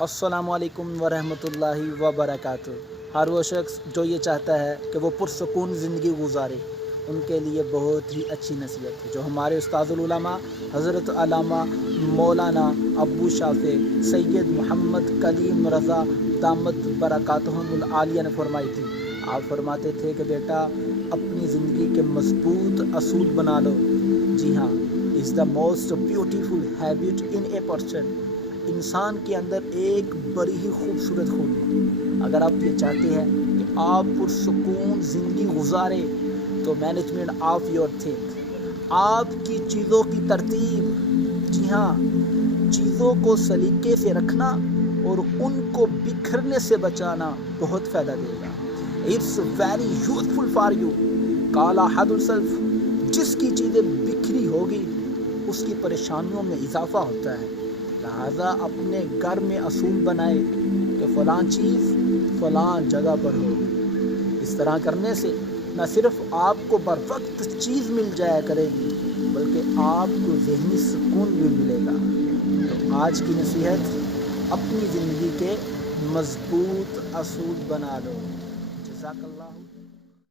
السلام علیکم ورحمۃ اللہ وبرکاتہ۔ ہر وہ شخص جو یہ چاہتا ہے کہ وہ پرسکون زندگی گزارے، ان کے لیے بہت ہی اچھی نصیحت ہے جو ہمارے استاد العلماء حضرت علامہ مولانا ابو شافع سید محمد کلیم رضا دامت برکاتہم العالیہ نے فرمائی تھی۔ آپ فرماتے تھے کہ بیٹا اپنی زندگی کے مضبوط اصول بنا لو۔ جی ہاں، is the most beautiful habit in a person. انسان کے اندر ایک بڑی ہی خوبصورت خوبی ہے۔ اگر آپ یہ چاہتے ہیں کہ آپ پرسکون زندگی گزارے تو مینجمنٹ آف یور تھنک، آپ کی چیزوں کی ترتیب، جی ہاں، چیزوں کو سلیقے سے رکھنا اور ان کو بکھرنے سے بچانا بہت فائدہ دے گا۔ It's very useful for you. قال احد السلف، جس کی چیزیں بکھری ہوگی اس کی پریشانیوں میں اضافہ ہوتا ہے۔ لہذا اپنے گھر میں اصول بنائے کہ فلاں چیز فلاں جگہ پر ہو۔ اس طرح کرنے سے نہ صرف آپ کو بر وقت چیز مل جایا کرے گی بلکہ آپ کو ذہنی سکون بھی ملے گا۔ تو آج کی نصیحت، اپنی زندگی کے مضبوط اصول بنا لو۔ جزاک اللہ۔